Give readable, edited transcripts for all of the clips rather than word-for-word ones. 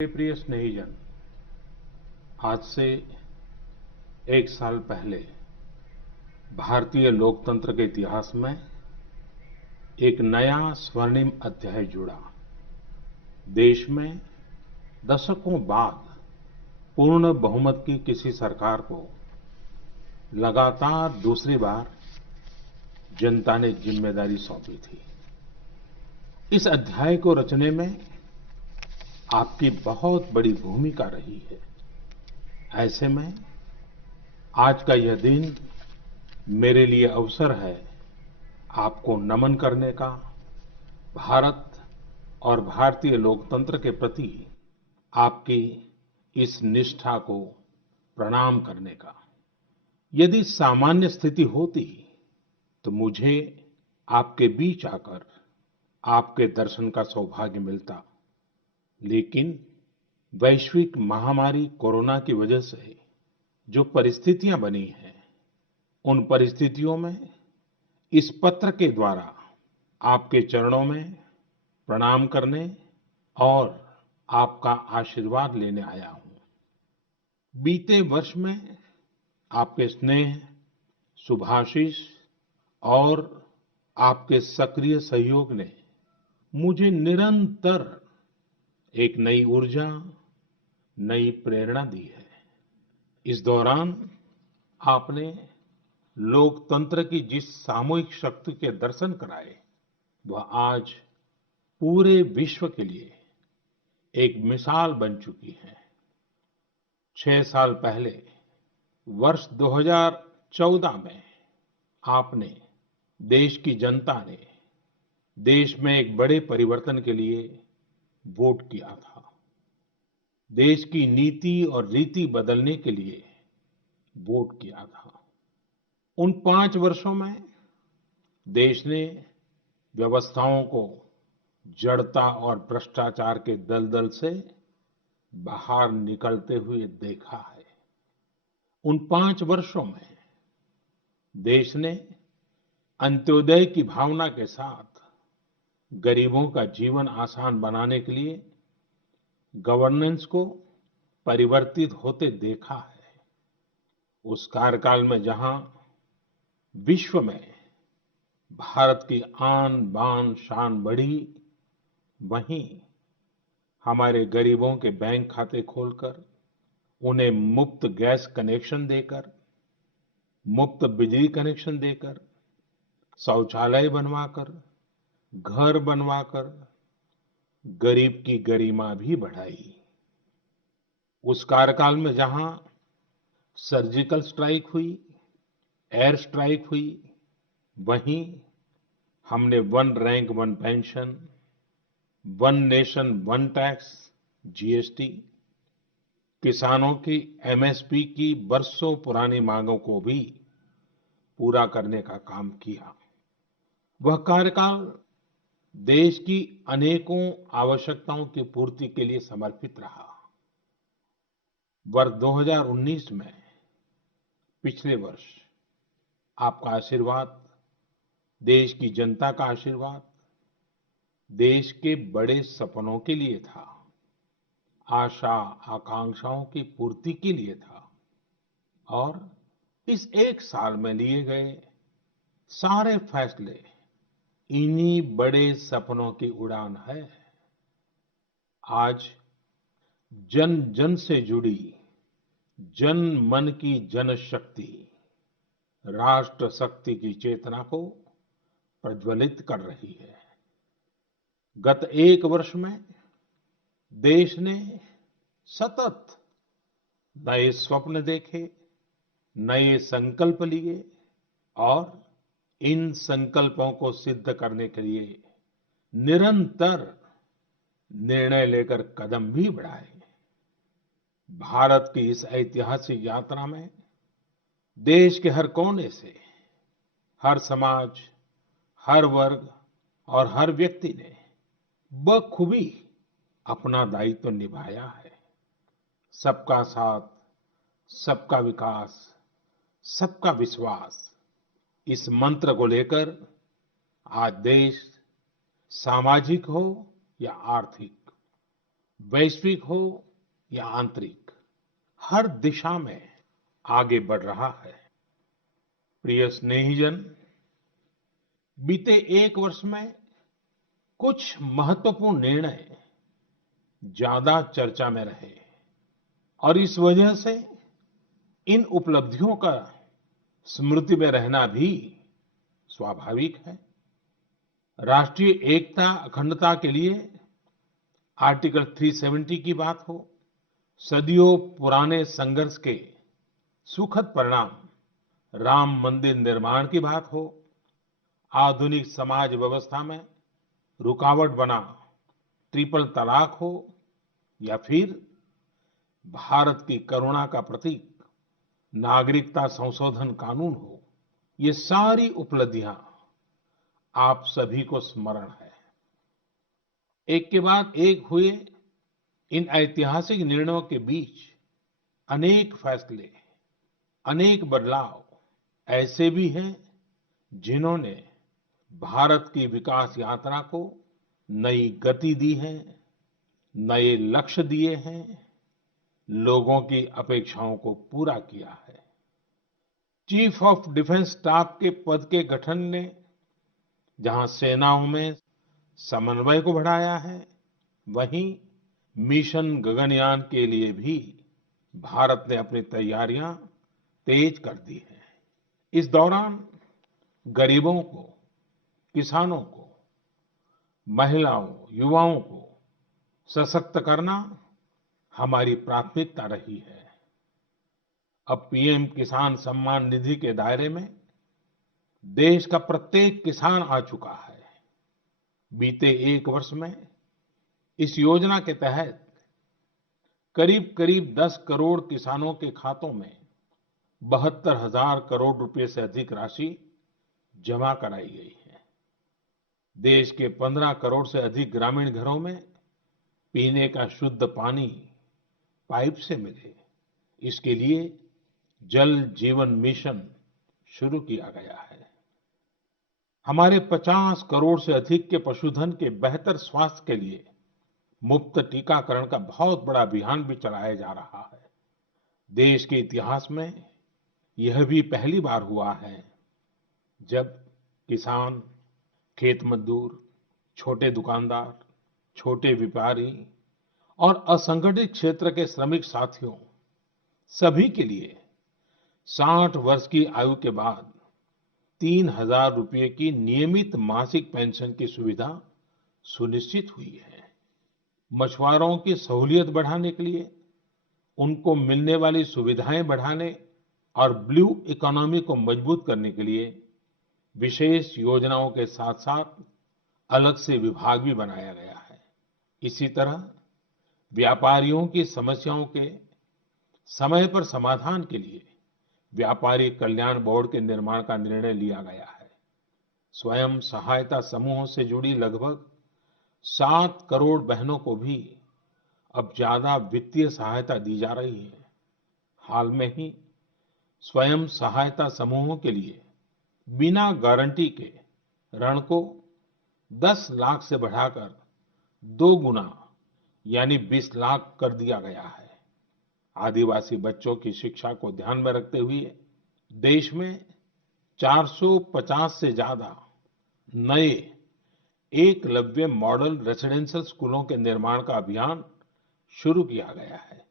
मेरे प्रिय स्नेहीजन, आज से एक साल पहले भारतीय लोकतंत्र के इतिहास में एक नया स्वर्णिम अध्याय जुड़ा। देश में दशकों बाद पूर्ण बहुमत की किसी सरकार को लगातार दूसरी बार जनता ने जिम्मेदारी सौंपी थी। इस अध्याय को रचने में आपकी बहुत बड़ी भूमिका रही है। ऐसे में आज का यह दिन मेरे लिए अवसर है आपको नमन करने का, भारत और भारतीय लोकतंत्र के प्रति आपकी इस निष्ठा को प्रणाम करने का। यदि सामान्य स्थिति होती तो मुझे आपके बीच आकर आपके दर्शन का सौभाग्य मिलता, लेकिन वैश्विक महामारी कोरोना की वजह से जो परिस्थितियां बनी हैं, उन परिस्थितियों में इस पत्र के द्वारा आपके चरणों में प्रणाम करने और आपका आशीर्वाद लेने आया हूं। बीते वर्ष में आपके स्नेह, शुभाशीष और आपके सक्रिय सहयोग ने मुझे निरंतर एक नई ऊर्जा, नई प्रेरणा दी है। इस दौरान आपने लोकतंत्र की जिस सामूहिक शक्ति के दर्शन कराए, वह आज पूरे विश्व के लिए एक मिसाल बन चुकी है। 6 साल पहले वर्ष 2014 में आपने, देश की जनता ने देश में एक बड़े परिवर्तन के लिए वोट किया था। देश की नीति और रीति बदलने के लिए वोट किया था। उन 5 वर्षों में देश ने व्यवस्थाओं को जड़ता और भ्रष्टाचार के दलदल से बाहर निकलते हुए देखा है। उन 5 वर्षों में देश ने अंत्योदय की भावना के साथ गरीबों का जीवन आसान बनाने के लिए गवर्नेंस को परिवर्तित होते देखा है। उस कार्यकाल में जहां विश्व में भारत की आन बान शान बढ़ी, वहीं हमारे गरीबों के बैंक खाते खोलकर, उन्हें मुफ्त गैस कनेक्शन देकर, मुफ्त बिजली कनेक्शन देकर, शौचालय बनवाकर, घर बनवाकर गरीब की गरिमा भी बढ़ाई। उस कार्यकाल में जहां सर्जिकल स्ट्राइक हुई, एयर स्ट्राइक हुई, वहीं हमने one rank one pension, one nation one tax, GST, किसानों की एमएसपी की बरसों पुरानी मांगों को भी पूरा करने का काम किया। वह कार्यकाल देश की अनेकों आवश्यकताओं की पूर्ति के लिए समर्पित रहा। वर्ष 2019 में, पिछले वर्ष, आपका आशीर्वाद, देश की जनता का आशीर्वाद, देश के बड़े सपनों के लिए था, आशा आकांक्षाओं की पूर्ति के लिए था। और इस एक साल में लिए गए सारे फैसले इन्हीं बड़े सपनों की उड़ान है। आज जन जन से जुड़ी जन मन की जनशक्ति राष्ट्र शक्ति की चेतना को प्रज्वलित कर रही है। गत एक वर्ष में देश ने सतत नए स्वप्न देखे, नए संकल्प लिए और इन संकल्पों को सिद्ध करने के लिए निरंतर निर्णय लेकर कदम भी बढ़ाए। भारत की इस ऐतिहासिक यात्रा में देश के हर कोने से, हर समाज, हर वर्ग और हर व्यक्ति ने बखूबी अपना दायित्व निभाया है। सबका साथ, सबका विकास, सबका विश्वास, इस मंत्र को लेकर आज देश, सामाजिक हो या आर्थिक, वैश्विक हो या आंतरिक, हर दिशा में आगे बढ़ रहा है। प्रिय स्नेहीजन, बीते एक वर्ष में कुछ महत्वपूर्ण निर्णय ज्यादा चर्चा में रहे और इस वजह से इन उपलब्धियों का स्मृति में रहना भी स्वाभाविक है। राष्ट्रीय एकता अखंडता के लिए आर्टिकल 370 की बात हो, सदियों पुराने संघर्ष के सुखद परिणाम राम मंदिर निर्माण की बात हो, आधुनिक समाज व्यवस्था में रुकावट बना ट्रिपल तलाक हो या फिर भारत की करुणा का प्रतीक नागरिकता संशोधन कानून हो, ये सारी उपलब्धियां आप सभी को स्मरण है। एक के बाद एक हुए इन ऐतिहासिक निर्णयों के बीच अनेक फैसले, अनेक बदलाव ऐसे भी हैं जिन्होंने भारत की विकास यात्रा को नई गति दी है, नए लक्ष्य दिए हैं, लोगों की अपेक्षाओं को पूरा किया है। चीफ ऑफ डिफेंस स्टाफ के पद के गठन ने जहां सेनाओं में समन्वय को बढ़ाया है, वहीं मिशन गगनयान के लिए भी भारत ने अपनी तैयारियां तेज कर दी हैं। इस दौरान गरीबों को, किसानों को, महिलाओं, युवाओं को सशक्त करना हमारी प्राथमिकता रही है। अब पीएम किसान सम्मान निधि के दायरे में देश का प्रत्येक किसान आ चुका है। बीते एक वर्ष में इस योजना के तहत करीब-करीब 10 करोड़ किसानों के खातों में 72,000 करोड़ रुपए से अधिक राशि जमा कराई गई है। देश के 15 करोड़ से अधिक ग्रामीण घरों में पीने का शुद्ध पानी पाइप से मिले, इसके लिए जल जीवन मिशन शुरू किया गया है। हमारे 50 करोड़ से अधिक के पशुधन के बेहतर स्वास्थ्य के लिए मुफ्त टीकाकरण का बहुत बड़ा अभियान भी चलाया जा रहा है। देश के इतिहास में यह भी पहली बार हुआ है जब किसान, खेत मजदूर, छोटे दुकानदार, छोटे व्यापारी और असंगठित क्षेत्र के श्रमिक साथियों सभी के लिए 60 वर्ष की आयु के बाद 3,000 रुपए की नियमित मासिक पेंशन की सुविधा सुनिश्चित हुई है। मछुआरों की सहूलियत बढ़ाने के लिए, उनको मिलने वाली सुविधाएं बढ़ाने और ब्लू इकोनॉमी को मजबूत करने के लिए विशेष योजनाओं के साथ-साथ अलग से विभाग भी बनाया गया है। इसी तरह व्यापारियों की समस्याओं के समय पर समाधान के लिए व्यापारी कल्याण बोर्ड के निर्माण का निर्णय लिया गया है। स्वयं सहायता समूहों से जुड़ी लगभग 7 करोड़ बहनों को भी अब ज्यादा वित्तीय सहायता दी जा रही है। हाल में ही स्वयं सहायता समूहों के लिए बिना गारंटी के ऋण को 10 लाख से बढ़ाकर 2 गुना यानी 20 लाख कर दिया गया है। आदिवासी बच्चों की शिक्षा को ध्यान में रखते हुए देश में 450 से ज्यादा नए एकलव्य मॉडल रेसिडेंशियल स्कूलों के निर्माण का अभियान शुरू किया गया है।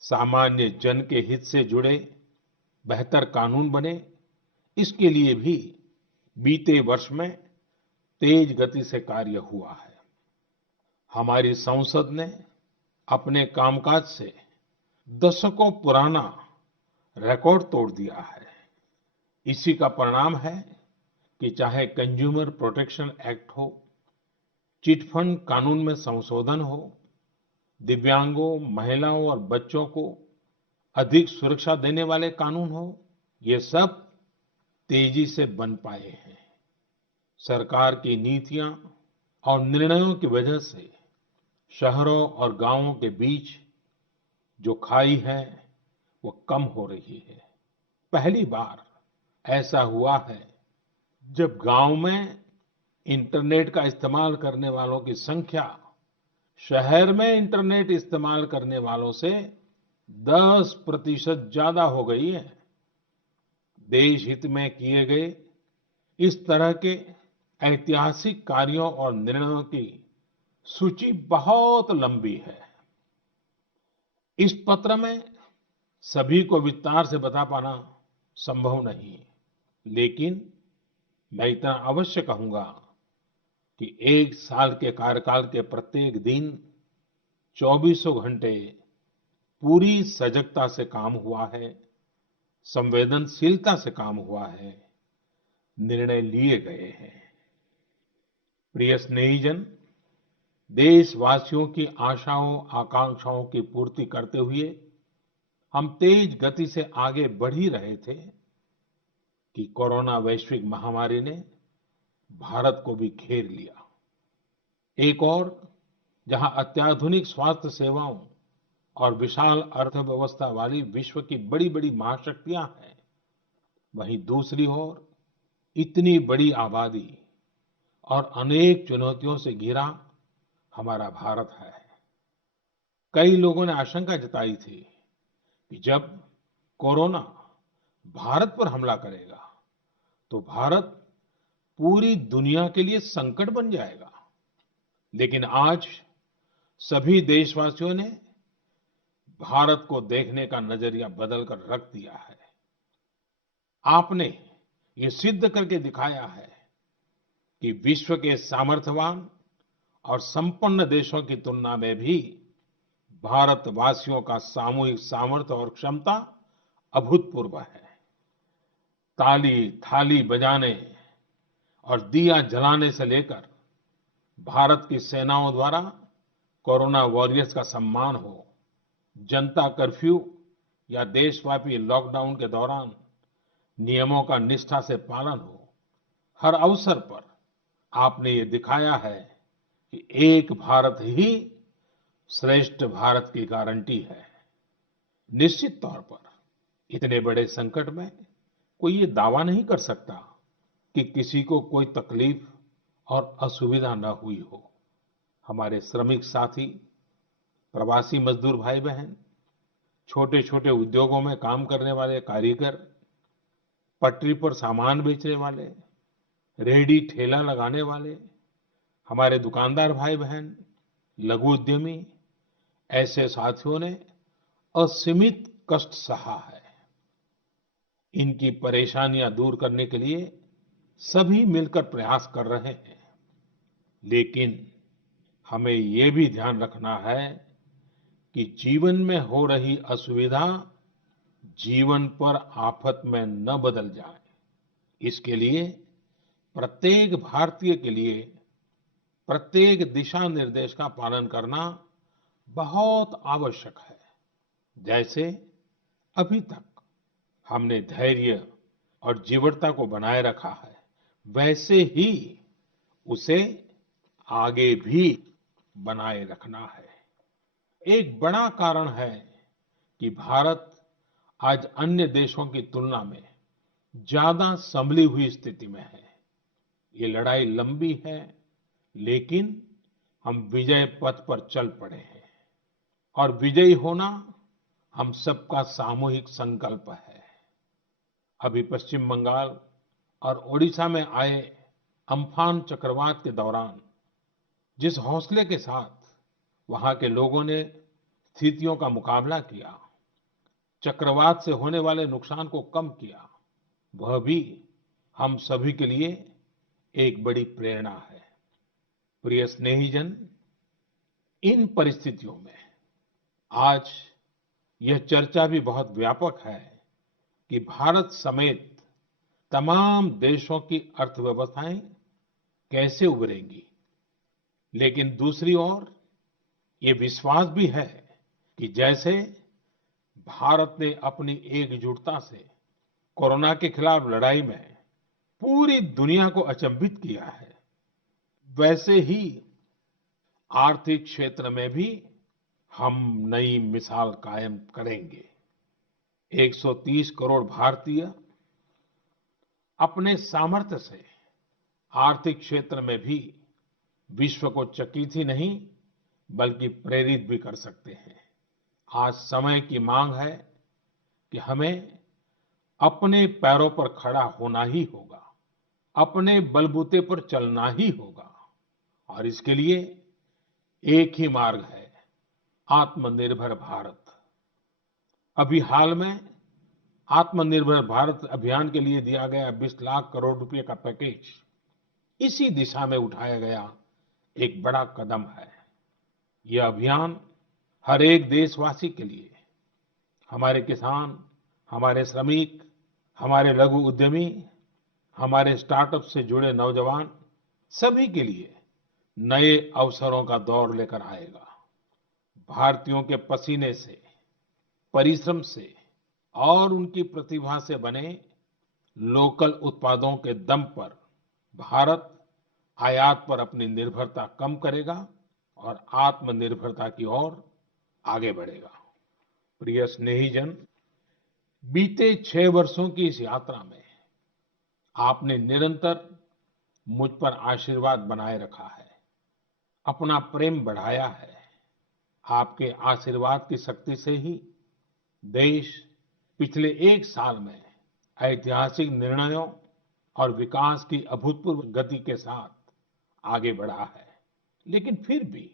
सामान्य जन के हित से जुड़े बेहतर कानून बने, इसके लिए भी बीते वर्ष में तेज गति से कार्य हुआ है। हमारी संसद ने अपने कामकाज से दशकों पुराना रिकॉर्ड तोड़ दिया है। इसी का परिणाम है कि चाहे कंज्यूमर प्रोटेक्शन एक्ट हो, चिट फंड कानून में संशोधन हो, दिव्यांगों, महिलाओं और बच्चों को अधिक सुरक्षा देने वाले कानून हो, ये सब तेजी से बन पाए हैं। सरकार की नीतियां और निर्णयों की वजह से शहरों और गांवों के बीच जो खाई है वो कम हो रही है। पहली बार ऐसा हुआ है जब गांव में इंटरनेट का इस्तेमाल करने वालों की संख्या शहर में इंटरनेट इस्तेमाल करने वालों से 10% ज्यादा हो गई है। देश हित में किए गए इस तरह के ऐतिहासिक कार्यों और निर्णयों की सूची बहुत लंबी है। इस पत्र में सभी को विस्तार से बता पाना संभव नहीं, लेकिन मैं इतना अवश्य कहूंगा कि 1 साल के कार्यकाल के प्रत्येक दिन चौबीसों घंटे पूरी सजगता से काम हुआ है, संवेदनशीलता से काम हुआ है, निर्णय लिए गए हैं। प्रिय स्नेहीजन, देशवासियों की आशाओं आकांक्षाओं की पूर्ति करते हुए हम तेज गति से आगे बढ़ ही रहे थे कि कोरोना वैश्विक महामारी ने भारत को भी घेर लिया। एक और जहां अत्याधुनिक स्वास्थ्य सेवाओं और विशाल अर्थव्यवस्था वाली विश्व की बड़ी-बड़ी महाशक्तियां हैं, वहीं दूसरी ओर इतनी बड़ी आबादी और अनेक चुनौतियों से घिरा हमारा भारत है। कई लोगों ने आशंका जताई थी कि जब कोरोना भारत पर हमला करेगा, तो भारत पूरी दुनिया के लिए संकट बन जाएगा। लेकिन आज सभी देशवासियों ने भारत को देखने का नजरिया बदलकर रख दिया है। आपने ये सिद्ध करके दिखाया है कि विश्व के सामर्थ्यवान और संपन्न देशों की तुलना में भी भारतवासियों का सामूहिक सामर्थ्य और क्षमता अभूतपूर्व है। ताली थाली बजाने और दिया जलाने से लेकर भारत की सेनाओं द्वारा कोरोना वॉरियर्स का सम्मान हो, जनता कर्फ्यू या देशव्यापी लॉकडाउन के दौरान नियमों का निष्ठा से पालन हो, हर अवसर पर आपने ये दिखाया है कि एक भारत ही श्रेष्ठ भारत की गारंटी है। निश्चित तौर पर इतने बड़े संकट में कोई ये दावा नहीं कर सकता कि किसी को कोई तकलीफ और असुविधा न हुई हो। हमारे श्रमिक साथी, प्रवासी मजदूर भाई बहन, छोटे-छोटे उद्योगों में काम करने वाले कारीगर, पटरी पर सामान बेचने वाले, रेहड़ी ठेला लगाने वाले, हमारे दुकानदार भाई बहन, लघु उद्यमी, ऐसे साथियों ने असीमित कष्ट सहा है। इनकी परेशानियां दूर करने के लिए सभी मिलकर प्रयास कर रहे हैं। लेकिन हमें ये भी ध्यान रखना है कि जीवन में हो रही असुविधा जीवन पर आफत में न बदल जाए। इसके लिए प्रत्येक भारतीय के लिए प्रत्येक दिशा निर्देश का पालन करना बहुत आवश्यक है। जैसे अभी तक हमने धैर्य और जीवटता को बनाए रखा है, वैसे ही उसे आगे भी बनाए रखना है। एक बड़ा कारण है कि भारत आज अन्य देशों की तुलना में ज्यादा संभली हुई स्थिति में है। ये लड़ाई लंबी है, लेकिन हम विजय पथ पर चल पड़े हैं और विजयी होना हम सबका सामूहिक संकल्प है। अभी पश्चिम बंगाल और ओडिशा में आए अम्फान चक्रवात के दौरान जिस हौसले के साथ वहां के लोगों ने स्थितियों का मुकाबला किया, चक्रवात से होने वाले नुकसान को कम किया, वह भी हम सभी के लिए एक बड़ी प्रेरणा है। प्रिय स्नेहीजन, इन परिस्थितियों में आज यह चर्चा भी बहुत व्यापक है कि भारत समेत तमाम देशों की अर्थव्यवस्थाएं कैसे उभरेंगी। लेकिन दूसरी ओर ये विश्वास भी है कि जैसे भारत ने अपनी एकजुटता से कोरोना के खिलाफ लड़ाई में पूरी दुनिया को अचंभित किया है, वैसे ही आर्थिक क्षेत्र में भी हम नई मिसाल कायम करेंगे। 130 करोड़ भारतीय अपने सामर्थ्य से आर्थिक क्षेत्र में भी विश्व को चकित ही नहीं बल्कि प्रेरित भी कर सकते हैं। आज समय की मांग है कि हमें अपने पैरों पर खड़ा होना ही होगा, अपने बलबूते पर चलना ही होगा और इसके लिए एक ही मार्ग है, आत्मनिर्भर भारत। अभी हाल में आत्मनिर्भर भारत अभियान के लिए दिया गया 20 लाख करोड़ रुपए का पैकेज इसी दिशा में उठाया गया एक बड़ा कदम है। यह अभियान हर एक देशवासी के लिए, हमारे किसान, हमारे श्रमिक, हमारे लघु उद्यमी, हमारे स्टार्टअप से जुड़े नौजवान, सभी के लिए नए अवसरों का दौर लेकर आएगा। भारतीयों के पसीने से, परिश्रम से और उनकी प्रतिभा से बने लोकल उत्पादों के दम पर भारत आयात पर अपनी निर्भरता कम करेगा और आत्मनिर्भरता की ओर आगे बढ़ेगा। प्रिय स्नेहीजन, बीते 6 वर्षों की इस यात्रा में आपने निरंतर मुझ पर आशीर्वाद बनाए रखा है, अपना प्रेम बढ़ाया है। आपके आशीर्वाद की शक्ति से ही देश पिछले 1 साल में ऐतिहासिक निर्णयों और विकास की अभूतपूर्व गति के साथ आगे बढ़ा है। लेकिन फिर भी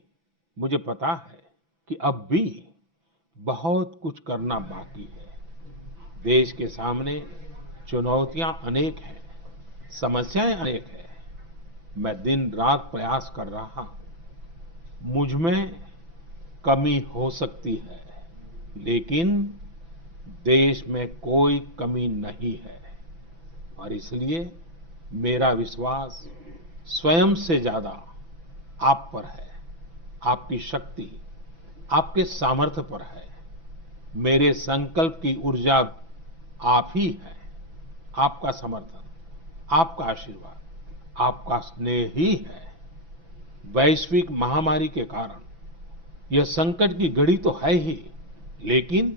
मुझे पता है कि अब भी बहुत कुछ करना बाकी है। देश के सामने चुनौतियां अनेक हैं, समस्याएं अनेक हैं। मैं दिन रात प्रयास कर रहा हूं। मुझ में कमी हो सकती है, लेकिन देश में कोई कमी नहीं है और इसलिए मेरा विश्वास स्वयं से ज्यादा आप पर है, आपकी शक्ति, आपके सामर्थ्य पर है। मेरे संकल्प की ऊर्जा आप ही है, आपका समर्थन, आपका आशीर्वाद, आपका स्नेह ही है। वैश्विक महामारी के कारण यह संकट की घड़ी तो है ही, लेकिन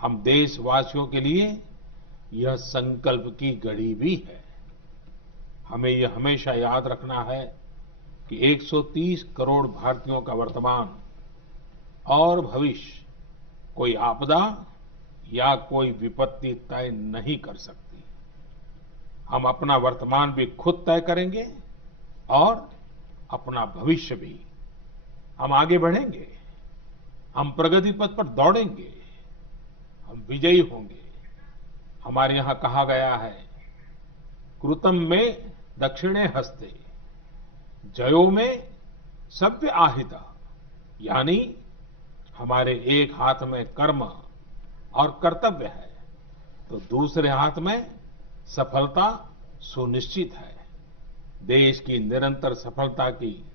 हम देशवासियों के लिए यह संकल्प की घड़ी भी है। हमें यह हमेशा याद रखना है कि 130 करोड़ भारतीयों का वर्तमान और भविष्य कोई आपदा या कोई विपत्ति तय नहीं कर सकती। हम अपना वर्तमान भी खुद तय करेंगे और अपना भविष्य भी। हम आगे बढ़ेंगे, हम प्रगति पथ पर दौड़ेंगे, हम विजयी होंगे। हमारे यहां कहा गया है, कृतम में दक्षिणे हस्ते, जयो में सव्य आहिता। यानी हमारे एक हाथ में कर्म और कर्तव्य है, तो दूसरे हाथ में सफलता सुनिश्चित है। देश की निरंतर सफलता की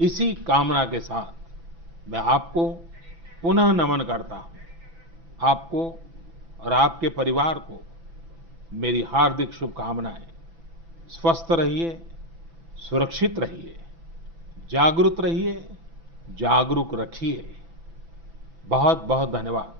इसी कामना के साथ मैं आपको पुनः नमन करता हूं। आपको और आपके परिवार को मेरी हार्दिक शुभकामनाएं। स्वस्थ रहिए, सुरक्षित रहिए, जागरूक रहिए, जागरूक रखिए। बहुत बहुत धन्यवाद।